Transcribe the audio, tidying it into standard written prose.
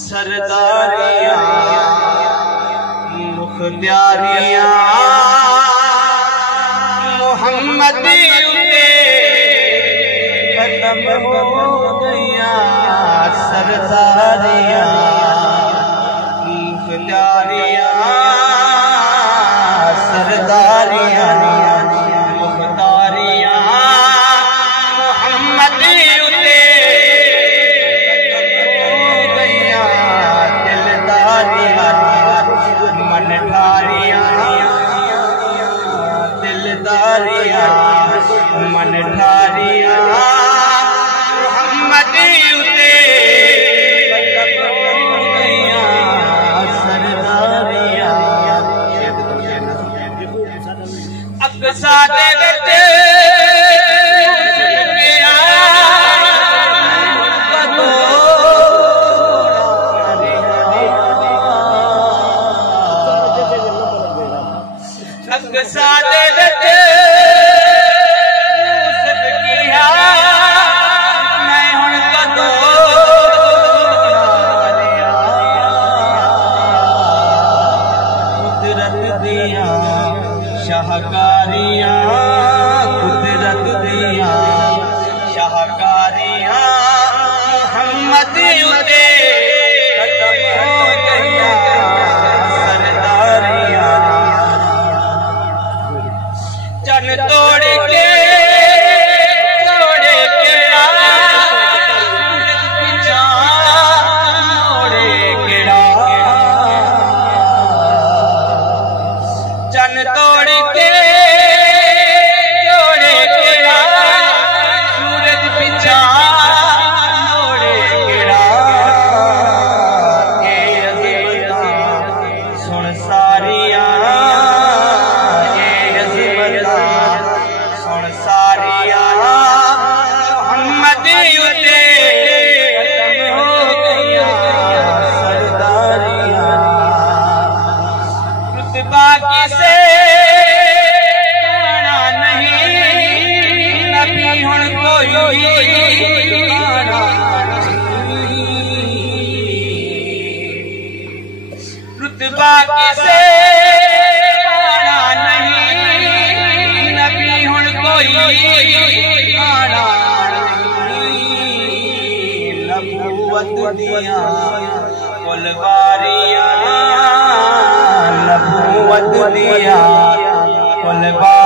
सरदारियां मुख्तियारियां मोहम्मदी उते खत्म हो गया। सरदारियां मुख्तियारियां सरदारियां मुख्तारियां मोहम्मदी उते मन ठारियां दिलदारियां मन ठारियां मोहम्मदी उते सरदारियां अक्सा दे बेटे सादे बेटे किया मैं हुण कदों कुदरत दियां शाहकारियां कुदरत दियां शाहकारियां मोहम्मदी उते खत्म हो गया। सरदारियां चन तोड़ के मोड़े केड़ा चन तोड़ के केड़ा सूरज पिछा मोड़े केड़ा ए अज़मतां सुन सारियां सारियां मोहम्मदी उते खत्म हो गया। सरदारियां रुतबा किसे आना नहीं नबी हुण कोई आना रुतबा किसे नबूवत दियां कुलवारियां नबूवत दियां कुलवारियां